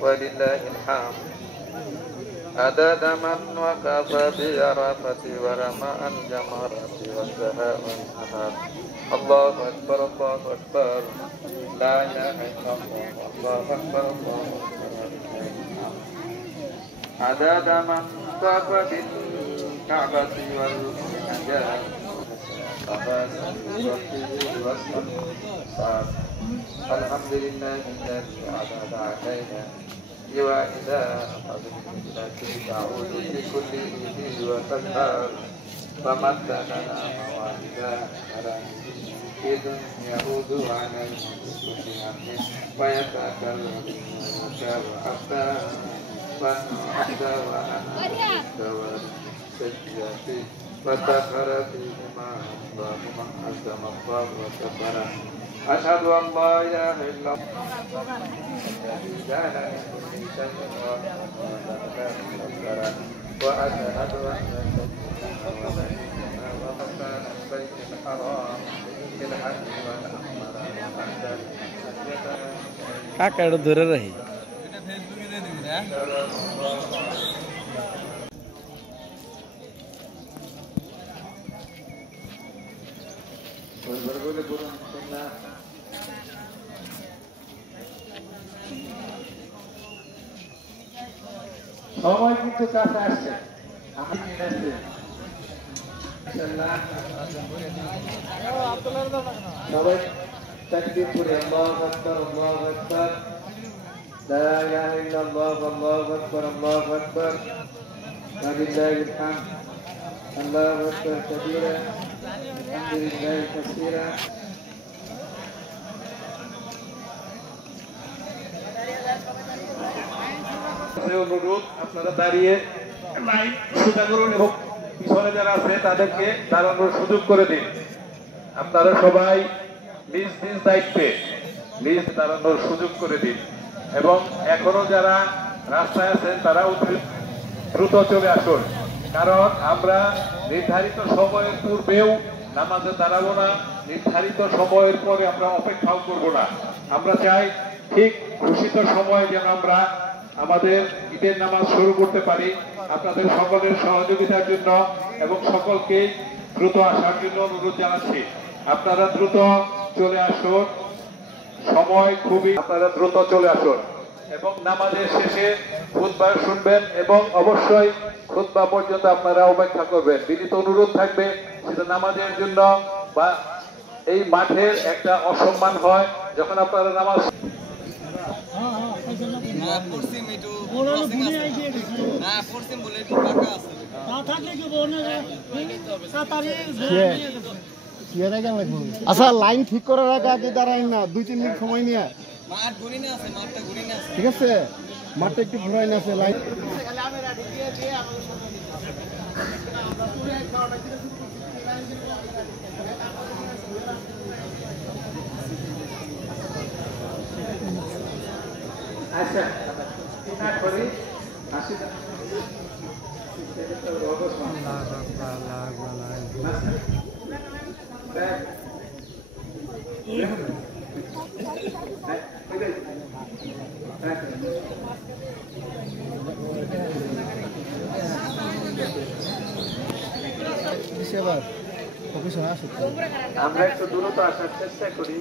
ولله الحمد عدد من وقف بعرفة ورمى الجمرة وانتهى والنهار الله أكبر الله أكبر لا إله إلا الله الله أكبر الله أكبر عدد من طاف بالكعبة والحجاج الحمد لله الذي عدد علينا وإذا قبلت تعود بكل إيد وتكبر فمدنا موالدا إذ يعود على كل أمر ويتكلم وحتى وحتى وأنا الدوار سجياتي وتكبر فيهما الله من حزم الله وكبر أشهد أن لا إله إلا الله الذي جعل من كل شيء وأشهد أن سيدنا ونبينا ومولانا البيت الحرام بالحج والأحمر والأحزاب কাকার ধরে রাখি সময় কিন্তু কাছে আসছে সবাই তাকবীর পড়ে আল্লাহু আকবার আল্লাহু আকবার লা ইলাহা ইল্লাল্লাহ আল্লাহু আকবার আল্লাহু আকবার ওয়ালিল্লাহিল হামদ আল্লাহু আকবার কাবীরা আলহামদুলিল্লাহি কাসীরা অনুরোধ আপনারা দাঁড়িয়ে লাইন সোজা করুন এবং পিছনে যারা আছে তাদেরকে দাঁড়ানোর সুযোগ করে দিন। আপনারা সবাই নিজ নিজ দায়িত্বে নিজ দাঁড়ানোর সুযোগ করে দিন এবং এখনো যারা রাস্তায় আছেন তারা দ্রুত চলে আসুন, কারণ আমরা নির্ধারিত সময়ের পূর্বেও নামাজে দাঁড়াবো না, নির্ধারিত সময়ের পরে আমরা অপেক্ষাও করব না। আমরা চাই ঠিক ঘোষিত সময়ে যেন আমরা আমাদের ঈদের নামাজ শুরু করতে পারি। আপনাদের সকলের সহযোগিতার জন্য এবং সকলকে দ্রুত আসার জন্য অনুরোধ জানাচ্ছি। আপনারা দ্রুত চলে আসুন, সময় খুবই, আপনারা দ্রুত চলে আসুন এবং নামাজের শেষে খুতবা শুনবেন এবং অবশ্যই খুতবা পর্যন্ত আপনারা অপেক্ষা করবেন। বিনীত অনুরোধ থাকবে সেটা নামাজের জন্য বা এই মাঠের একটা অসম্মান হয় যখন আপনারা নামাজ আচ্ছা লাইন ঠিক করার আগে আগে দাঁড়াই না, 2-3 মিনিট সময় নিয়ে ঠিক আছে, মাঠটা একটু ঘুরাই না আছে লাইন। আচ্ছা না করি আসি আমরা একটু দূরত্ব আসার চেষ্টা করি,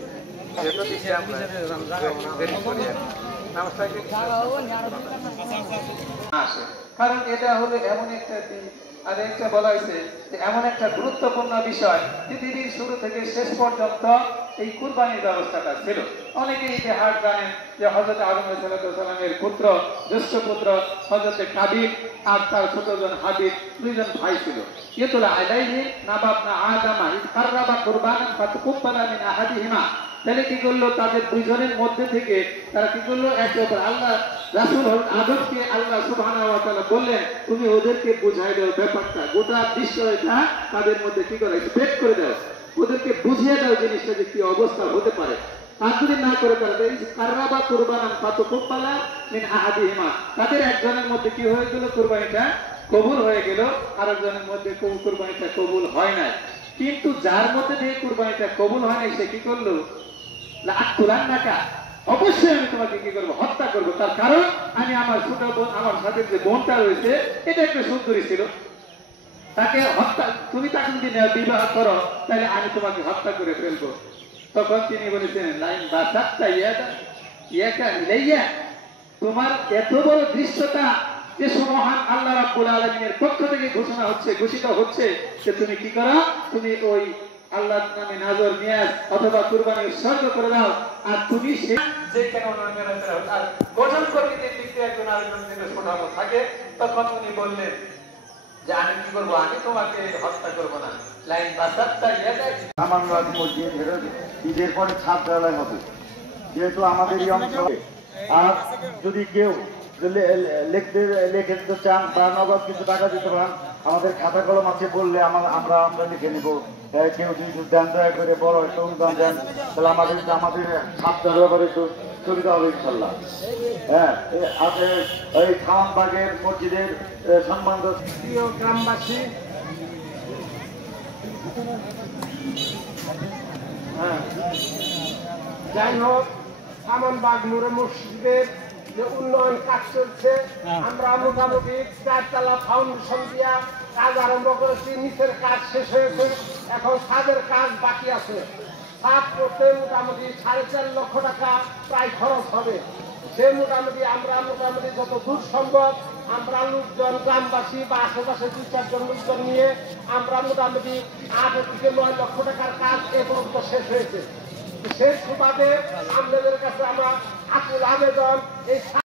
কারণ এটা হলো এমন একটা দিন আর একটা বলা হয়েছে যে এমন একটা গুরুত্বপূর্ণ বিষয় পৃথিবীর শুরু থেকে শেষ পর্যন্ত এই কুরবানির ব্যবস্থাটা ছিল। অনেকে ইতিহাস জানেন যে হযরত আদম আলাইহিসসালামের পুত্র, জ্যেষ্ঠ পুত্র হযরত কাবিল আর তার ছোটজন হাবিল, দুইজন ভাই ছিল। ইয়াতুল আলাইহি নাবাবনা আদামা ইদ কাররাবা কুরবানান ফাতুকুব্বালা মিন আহাদিহিমা। তাহলে কি করলো, তাদের দুইজনের মধ্যে থেকে তারা কি করলো, একে অপর আল্লাহ রাসূল আদমকে আল্লাহ সুবহানাহু ওয়া তাআলা বললেন তুমি ওদেরকে বুঝাই দাও ব্যাপারটা, গোটা দৃশ্য এটা তাদের মধ্যে কি করে স্প্রেড করে দাও, ওদেরকে বুঝিয়ে দাও জিনিসটা যে কি অবস্থা হতে পারে। আর যদি না করে তারা কাররাবা কুরবানান ফাতুকুব্বালা মিন আহাদিহিমা, তাদের একজনের মধ্যে কি হয়ে গেল, কুরবানিটা কবুল হয়ে গেল, আর একজনের মধ্যে কুরবানিটা কবুল হয় না। কিন্তু যার মধ্যে দিয়ে কুরবানিটা কবুল হয় নাই সে কি করলো, লাতুলান্নাকা, অবশ্যই আমি তোমাকে কি করবো, হত্যা করবো। তার কারণ আমি আমার ছোট বোন, আমার সাথে যে বোনটা রয়েছে এটা একটা সুন্দরী ছিল, তাকে হত্যা, তুমি তাকে যদি বিবাহ করো তাহলে আমি তোমাকে হত্যা করে ফেলবো। তখন তিনি বলেছেন, লাইন বাসাত্তা ইয়াকা ইলাইয়া, তোমার এত বড় দৃশ্যটা যে মহান আল্লাহ রাব্বুল আলামিনের পক্ষ থেকে ঘোষিত হচ্ছে যে তুমি কি করো, তুমি ওই আল্লাহর নামে নাজর নিয়াজ অথবা কুরবানি উৎসর্গ করে দাও। আর তুমি যে কেন আর গঠন প্রকৃতির দিক থেকে একজন আরেকজনের শোনাবো থাকে, তখন উনি বললেন যে আমি কি করবো, আমি তোমাকে হত্যা করবো না। লাইন বাসাত্তা ইয়াকা, আমার মসজিদ ঈদের পরে ছাদ ঢালাই হবে, যেহেতু আমাদের এই অঞ্চলে। আর যদি কেউ লিখে দিতে চান বা নগদ কিছু টাকা দিতে পারেন, আমাদের খাতা কলম আছে, বললে আমরা লিখে নিব। কেউ যদি দেন, দয়া করে বড় একটা অনুদান দেন, তাহলে আমাদের ছাদ ঢালাই ব্যাপারে একটু সুবিধা হবে ইনশাল্লাহ। হ্যাঁ, ওই খাওয়ানবাগের মসজিদের সম্বন্ধ। প্রিয় গ্রামবাসী, যাই হোক, খাওয়ানবাগ নূরে মসজিদের যে উন্নয়ন কাজ চলছে, আমরা মোটামুটি 4 তলা ফাউন্ডেশন দিয়া কাজ আরম্ভ করেছি। নিচের কাজ শেষ হয়েছে, এখন ছাদের কাজ বাকি আছে। ছাদ করতে মোটামুটি 4.5 লক্ষ টাকা প্রায় খরচ হবে। সে আমরা মোটামুটি যত দূর সম্ভব আমরা লোকজন, গ্রামবাসী বা আশেপাশে 2-4 জন লোকজন নিয়ে আমরা মোটামুটি 8 থেকে 9 লক্ষ টাকার কাজ এ পর্যন্ত শেষ হয়েছে। শেষ সুবাদে আপনাদের কাছে আমার আকুল আবেদন, এই